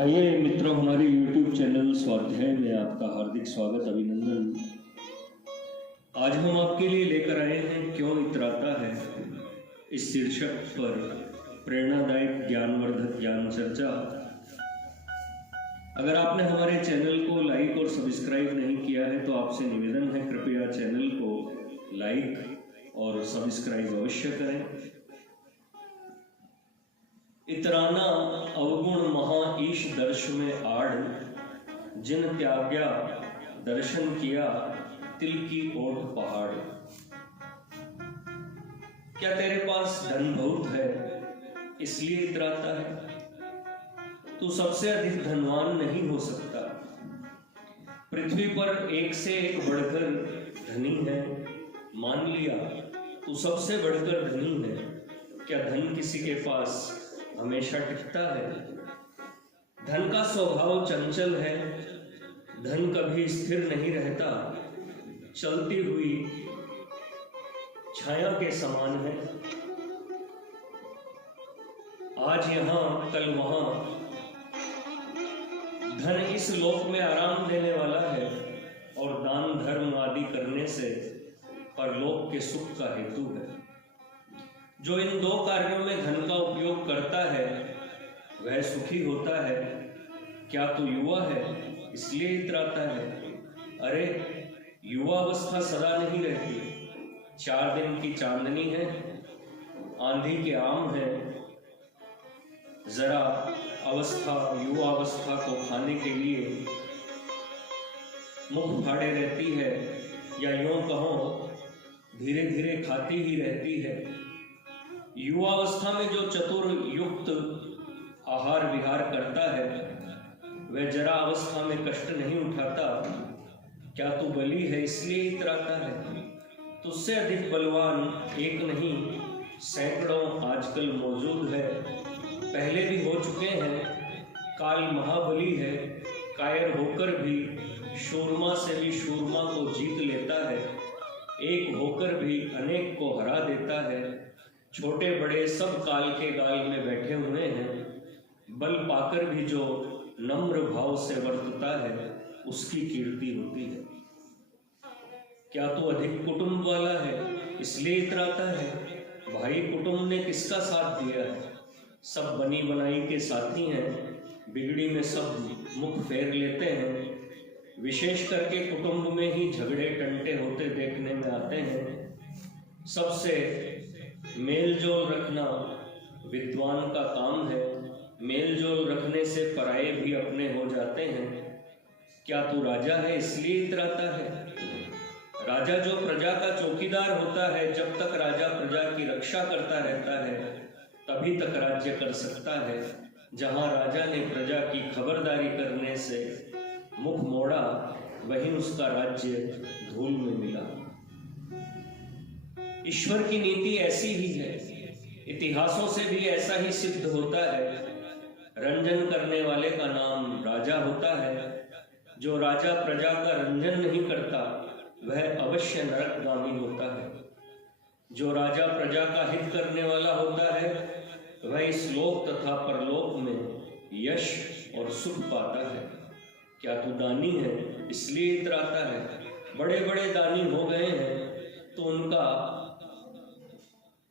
आइए मित्रों, हमारे YouTube चैनल स्वाध्याय में आपका हार्दिक स्वागत, अभिनंदन। आज हम आपके लिए लेकर आए हैं क्यों इतराता है, इस शीर्षक पर प्रेरणादायक ज्ञानवर्धक ज्ञान चर्चा। अगर आपने हमारे चैनल को लाइक और सब्सक्राइब नहीं किया है तो आपसे निवेदन है, कृपया चैनल को लाइक और सब्सक्राइब अवश्य करें। इतराना अवगुण महा ईश दर्श में आड़, जिन त्याग्या दर्शन किया तिल की ओट पहाड़। क्या तेरे पास धन बहुत है इसलिए इतराता है? तू सबसे अधिक धनवान नहीं हो सकता। पृथ्वी पर एक से एक बढ़कर धनी है, मान लिया तू सबसे बढ़कर धनी है। क्या धन किसी के पास हमेशा टिकता है? धन का स्वभाव चंचल है, धन कभी स्थिर नहीं रहता, चलती हुई छाया के समान है। आज यहां कल वहां, धन इस लोक में आराम देने वाला है और दान धर्म आदि करने से परलोक के सुख का हेतु है। जो इन दो कार्यों में धन का उपयोग करता है वह सुखी होता है। क्या तू युवा है इसलिए इतराता है? अरे, युवा अवस्था सदा नहीं रहती। 4 दिन की चांदनी है, आंधी के आम है। जरा अवस्था युवा अवस्था को खाने के लिए मुख फाड़े रहती है, या यूं कहो धीरे धीरे खाती ही रहती है। युवावस्था में जो चतुर युक्त आहार विहार करता है वह जरा अवस्था में कष्ट नहीं उठाता। क्या तू बली है इसलिए इतराता है? तुझसे अधिक बलवान एक नहीं सैकड़ों आजकल मौजूद है, पहले भी हो चुके हैं। काल महाबली है, कायर होकर भी शूरमा से भी शूरमा को जीत लेता है। एक होकर भी अनेक को हरा देता है। छोटे बड़े सब काल के गाल में बैठे हुए हैं। बल पाकर भी जो नम्र भाव से वर्तता है उसकी कीर्ति होती है। क्या तू अधिक कुटुंब वाला है इसलिए इतराता है? भाई, कुटुंब ने किसका साथ दिया है? सब बनी बनाई के साथी हैं, बिगड़ी में सब मुख फेर लेते हैं। विशेष करके कुटुंब में ही झगड़े टंटे होते देखने में आते हैं। सबसे मेलजोल रखना विद्वान का काम है। मेलजोल रखने से पराये भी अपने हो जाते हैं। क्या तू राजा है इसलिए इतराता है? राजा जो प्रजा का चौकीदार होता है, जब तक राजा प्रजा की रक्षा करता रहता है तभी तक राज्य कर सकता है। जहां राजा ने प्रजा की खबरदारी करने से मुख मोड़ा, वहीं उसका राज्य धूल में मिला। ईश्वर की नीति ऐसी ही है, इतिहासों से भी ऐसा ही सिद्ध होता है। रंजन करने वाले का नाम राजा होता है। जो राजा प्रजा का रंजन नहीं करता वह अवश्य नरकगामी होता है। जो राजा प्रजा का हित करने वाला होता है वह इस लोक तथा परलोक में यश और सुख पाता है। क्या तू दानी है इसलिए इतराता है? बड़े बड़े दानी हो गए हैं तो उनका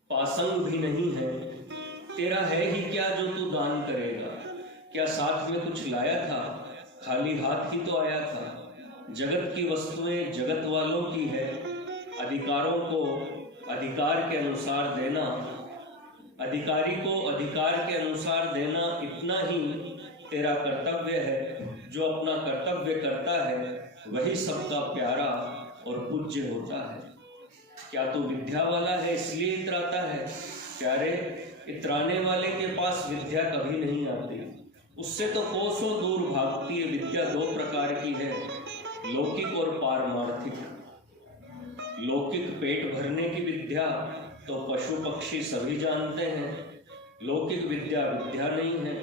पासंग भी नहीं है। तेरा है ही क्या जो तू दान करेगा? क्या साथ में कुछ लाया था? खाली हाथ ही तो आया था। जगत की वस्तुएं जगत वालों की है। अधिकारों को अधिकार के अनुसार देना, अधिकारी को अधिकार के अनुसार देना, इतना ही तेरा कर्तव्य है। जो अपना कर्तव्य करता है वही सबका प्यारा और पूज्य होता है। क्या तू विद्या वाला है इसलिए इतराता है? प्यारे, इतराने वाले के पास विद्या कभी नहीं आती। उससे तो कोसों दूर भागती है। विद्या 2 प्रकार की है, लौकिक और पारमार्थिक। लौकिक पेट भरने की विद्या तो पशु पक्षी सभी जानते हैं। लौकिक विद्या विद्या नहीं है,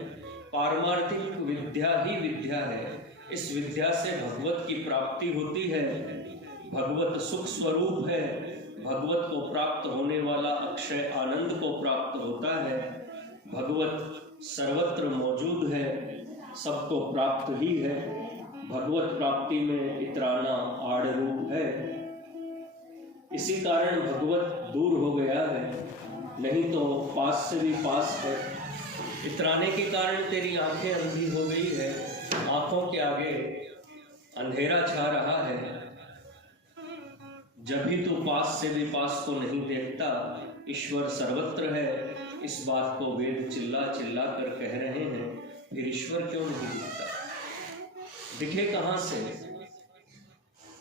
पारमार्थिक विद्या ही विद्या है। इस विद्या से भगवत की प्राप्ति होती है। भगवत सुख स्वरूप है। भगवत को प्राप्त होने वाला अक्षय आनंद को प्राप्त होता है। भगवत सर्वत्र मौजूद है। सबको प्राप्त ही है। भगवत प्राप्ति में इतराना आड़ रूप है। इसी कारण भगवत दूर हो गया है, नहीं तो पास से भी पास है। इतराने के कारण तेरी आंखें अंधी हो गई है, आंखों के आगे अंधेरा छा रहा है। जब भी तू पास से भी पास को नहीं देखता, ईश्वर सर्वत्र है, इस बात को वेद चिल्ला चिल्ला कर कह रहे हैं, फिर ईश्वर क्यों नहीं दिखता? दिखे कहाँ से?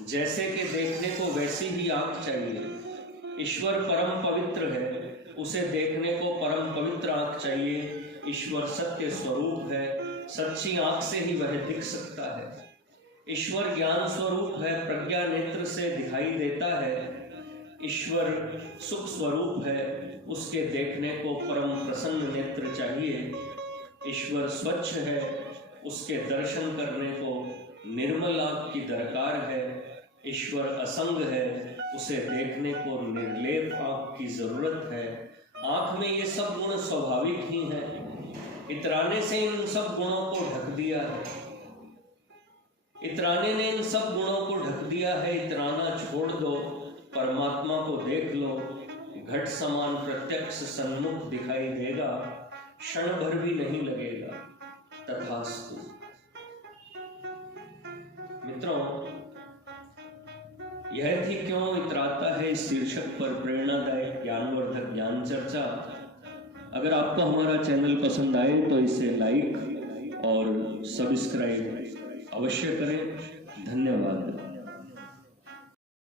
जैसे कि देखने को वैसी ही आंख चाहिए। ईश्वर परम पवित्र है, उसे देखने को परम पवित्र आंख चाहिए। ईश्वर सत्य स्वरूप है, सच्ची आंख से ही वह दिख सकता है। ईश्वर ज्ञान स्वरूप है, प्रज्ञा नेत्र से दिखाई देता है। ईश्वर सुख स्वरूप है, उसके देखने को परम प्रसन्न नेत्र चाहिए। ईश्वर स्वच्छ है, उसके दर्शन करने को निर्मल आंख की दरकार है। ईश्वर असंग है, उसे देखने को निर्लेप आंख की जरूरत है। आंख में ये सब गुण स्वाभाविक ही हैं। इतराने से इन सब गुणों को ढक दिया है। इतराने ने इन सब गुणों को ढक दिया है। इतराना छोड़ दो, परमात्मा को देख लो। घट समान प्रत्यक्ष सन्मुख दिखाई देगा, क्षण भर भी नहीं लगेगा। तथास्तु। मित्रों, यह थी क्यों इतराता है इस शीर्षक पर प्रेरणादायक ज्ञानवर्धक ज्ञान चर्चा। अगर आपको हमारा चैनल पसंद आए तो इसे लाइक और सब्सक्राइब अवश्य करें। धन्यवाद।